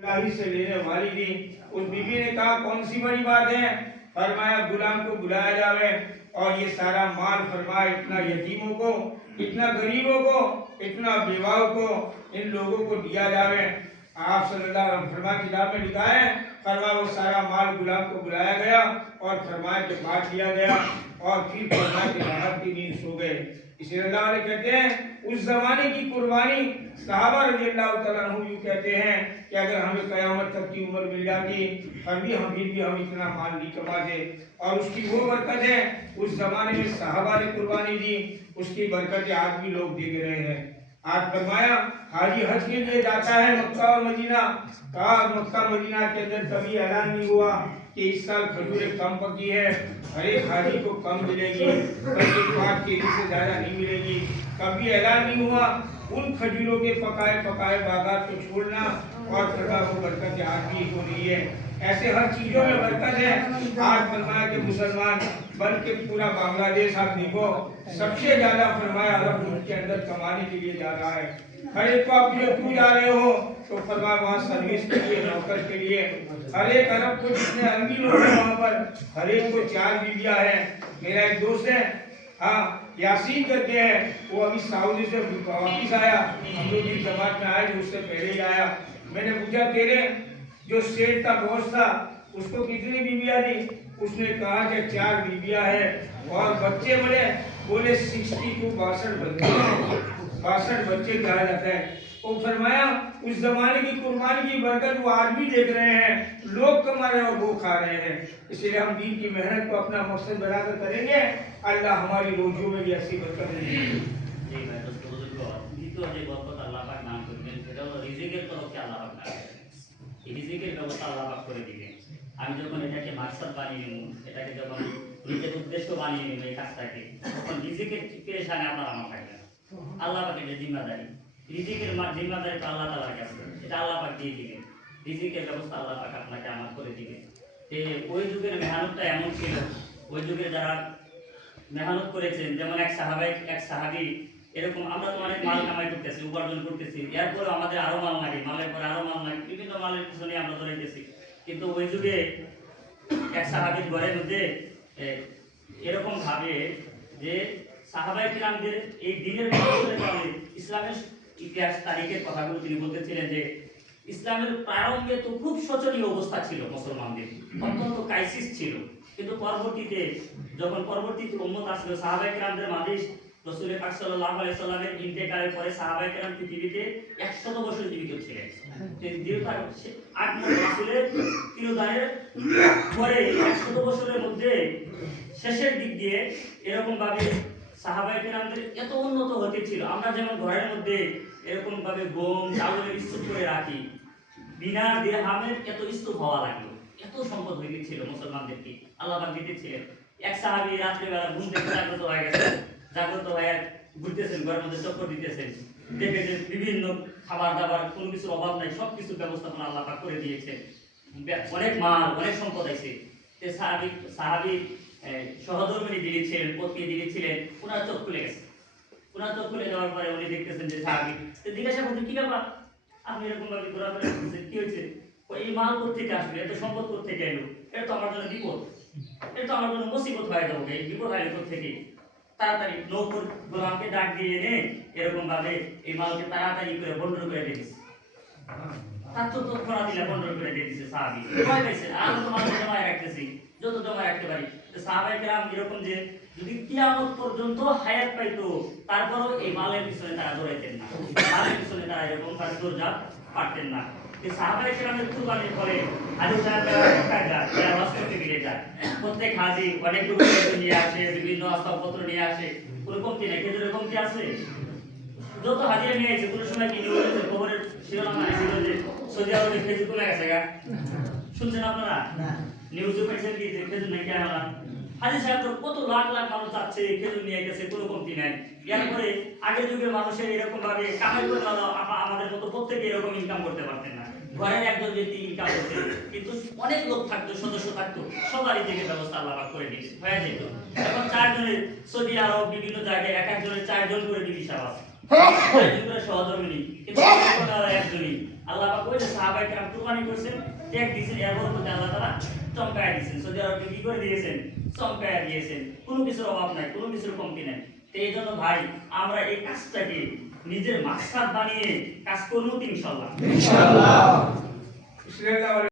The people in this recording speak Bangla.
इलाही से लेने वाली थी। उस बीबी ने कहा कौन सी बड़ी बात है? फरमाया गुलाम को बुलाया जावे और ये सारा माल फरमाया इतना यतीमों को, इतना गरीबों को, इतना बेवाओं को, इन लोगों को दिया जावे। आप सल्लल्लाहु अलैहि वसल्लम फरमा किताब में लिखा है, फरमा वो सारा माल गुलाम को बुलाया गया और फरमाया के बांट लिया गया और फिर फरमाया के राहत की नींद सो गए। इसलिए अल्लाह ने कहते हैं उस जमाने की कुर्बानी सहाबा रज़ियल्लाहु तआला अन्हु यूं कहते हैं कि अगर हमें क़यामत तक की उम्र मिल जाती फिर भी हम इतना माल नहीं कमाते। और उसकी वो बरकत है, उस जमाने में सहाबा ने कुर्बानी दी, उसकी बरकतें आज भी लोग देख रहे हैं। आज फरमाया हाजी हज के लिए जाता है मक्का और मदीना, कहा मक्का मदीना के अंदर कभी ऐलान नहीं हुआ कि इस साल खजूरें कम पकी है, हर एक हाजी को कम मिलेगी, कभी 5 केजी से ज्यादा नहीं मिलेगी। कभी ऐलान नहीं हुआ उन खजूरों के पकाए पकाए बागात को छोड़ना और फरमाया वो बरकत आज भी हो रही है। ऐसे हर चीजों में बरकत है। आज फरमाया कि मुसलमान बल्कि पूरा बांग्लादेश आप देखो सबसे ज्यादा फरमाया अरब मुल्क के अंदर कमाने के लिए जा रहा है। हर एक को आप क्यों जा रहे हो तो फरमाया वहाँ सर्विस के लिए, नौकर के लिए। हर एक अरब को जितने अरबी लोग हैं वहाँ पर हर एक को 4 बीवियाँ हैं। मेरा एक दोस्त है, हाँ यासीन करके है, वो अभी सऊदी से वापिस आया, हम लोग इस जमात में आए जो उससे पहले ही आया। मैंने पूछा तेरे जो सेठ का बॉस था उसको कितनी बीवियाँ दी? उसने कहा कि 4 बीवियाँ है और बच्चे बड़े, बोले 62 62 बच्चे कहा जाता है। तो फरमाया उस जमाने की कुर्बानी की बरकत वो आज भी देख रहे हैं, लोग कमा रहे हैं और वो खा रहे हैं। इसलिए हम दीन की मेहनत को अपना मकसद बनाकर करेंगे, अल्लाह हमारी रोजियों में भी ऐसी बरकत देगी। রিজিকের ব্যবস্থা আল্লাহ পাক করে দিবেন। আমি যখন এটাকে মাকসাদ বানিয়ে নেব, এটাকে যখন নিজের উদ্দেশ্য বানিয়ে নেব এই কাজটাকে, তখন রিজিকের পেরেশানি আপনার আমার থাকবে না। আল্লাহ পাকের যে জিম্মাদারি, রিজিকের জিম্মাদারি তো আল্লাহ তাআলার কাছে, এটা আল্লাহ পাক দিয়ে দিবেন। রিজিকের ব্যবস্থা আল্লাহ পাক আপনাকে আমার করে দিবেন। যে ওই যুগের মেহনতটা এমন ছিল, ওই যুগে যারা মেহনত করেছেন, যেমন এক সাহাবী এরকম আমরা তো অনেক মাল কামাই করতেছি, উপার্জন করতেছি, এরপরে আমাদের আরো মাল লাগে, মালের পরে আরো মাল লাগে, বিভিন্ন মালের পিছনে আমরা দৌড়াইতেছি। কিন্তু ওই যুগে এক সাহাবীর ঘরের মধ্যে এরকম ভাবে যে সাহাবায়ে কিরামদের এই দ্বীনের মেহনতের কারণে ইসলামের ইতিহাস তারিখের কথাগুলো তিনি বলতেছিলেন যে ইসলামের প্রারম্ভে তো খুব শোচনীয় অবস্থা ছিল মুসলমানদের, অত্যন্ত ক্রাইসিস ছিল। কিন্তু পরবর্তীতে যখন উম্মত আসলো সাহাবায়ে কিরামদের মাঝে রাসূল পাক সাল্লাল্লাহু আলাইহি সাল্লামের ইন্তেকালের পরে সাহাবায়ে কেরাম পৃথিবীতে 100 বছর জীবিত ছিলেন। দীর্ঘ 8 রাসূলের তিরোধানের পরে 100 বছরের মধ্যে শেষের দিক দিয়ে এরকম ভাবে সাহাবায়ে কেরামদের এত উন্নত হতে ছিল। আমরা যেমন ঘরের মধ্যে এরকম ভাবে গম চাউলের স্তূপ করে রাখি, বিনা দিরহামের এত স্তূপ হওয়া লাগলো, এত সম্পদ হয়ে গিয়েছিল মুসলমানদেরকে আল্লাহ পাক দিতেছিলেন। এক সাহাবী রাত্রিবেলা ঘুম থেকে জাগ্রত হয়ে গেছেন, জাগ্রত হয়ে ঘুরতেছেন, ঘরের মধ্যে চক্কর দিতেছেন, দেখে যে বিভিন্ন খাবার দাবার কোনো কিছুর অভাব নাই, সব কিছুর ব্যবস্থাপনা আল্লাহ পাক করে দিয়েছেন, অনেক মাল অনেক সম্পদ আছে। সাহাবী সহধর্মিনী যিনি ছিলেন, পত্নী যিনি ছিলেন, ওনার চোখ খুলে গেছে। ওনার চোখ খুলে যাওয়ার পরে উনি দেখতেছেন যে সাহাবী জিজ্ঞাসা করছেন কি ব্যাপার, আপনি এরকম ভাবে ঘোরাফেরা করছেন, কি হয়েছে? এই মাল কোথেকে আসবে, এত সম্পদ কোথেকে এলো? এটা তো আমার জন্য বিপদ, এটা তো আমার জন্য মুসিবত হয়ে যাবো, এই বিপদ হয় কোথেকে? তাড়াতাড়ি নৌকর গোলামকে ডাক দিয়ে এনে এরকম ভাবে এই মালকে তাড়াতাড়ি করে বন্টন করে দিয়ে দিচ্ছে। তার তো তৎক্ষণাৎ দিলে বন্টন করে দিয়ে দিচ্ছে সাহাবী। ভয় পাইছে, আর তো মাল জমায় রাখতেছি, যত জমায় রাখতে পারি। সাহাবায়ে কেরাম এরকম যে যদি কিয়ামত পর্যন্ত হায়াত পাইতো তারপরও এই মালের পিছনে তারা দৌড়াইতেন না, মালের পিছনে তারা এরকম ভাবে দৌড় পারতেন না। সাহাবায়ে কেরামের কুরবানির পরে হাজী সাহেবরা ঢাকায় যায়, তারা হজ করতে গিয়ে যায়। প্রত্যেক হাজী অনেকগুলো খেজুর নিয়ে আসে, বিভিন্ন আসবাবপত্র নিয়ে আসে, কোনো কমতি নেই। খেজুরের কমতি আছে? যত হাজিরা নিয়ে আসে, কোনো সময় কি নিউজে খবরের শিরোনাম আসছিল যে সৌদি আরবে খেজুর কমে গেছে গা, শুনছেন আপনারা? নিউজে পাইছেন কি যে খেজুর নাকি আনা? হাজী সাহেব তো কত লাখ লাখ মানুষ যাচ্ছে, খেজুর নিয়ে গেছে, কোনো কমতি নাই। এরপরে আগের যুগের মানুষের এরকম ভাবে কামাই করে আমাদের মতো প্রত্যেকে এরকম ইনকাম করতে পারতেন না। ঘরের একজন ব্যক্তি ইনকাম করতে, কিন্তু অনেক লোক থাকতো, সদস্য থাকতো, সবারই থেকে ব্যবস্থা আল্লাহ পাক করে দিয়েছে, হয়ে যেত। এখন 4 জনের সৌদি আরব বিভিন্ন জায়গায় এক একজনের 4 জন করে বিবি সাহেব আছে, 4 জন করে সহধর্মিনী, কিন্তু একজনই। আল্লাহ পাক ওই যে সাহাবায়ে কেরাম কুরবানি করছেন, ত্যাগ দিয়েছেন, এর বরকতে আল্লাহ তাআলা চমকায় দিয়েছেন। সৌদি আরবকে কি করে দিয়েছেন? চমকায় দিয়েছেন। কোনো কিছুর অভাব নাই, কোনো কিছুর কমতি নাই। তো এই জন্য ভাই আমরা এই কাজটাকে নিজের মাকসাদ বানিয়ে কাজ করবো তো ইনশাআল্লাহ। ইনশাআল্লাহ।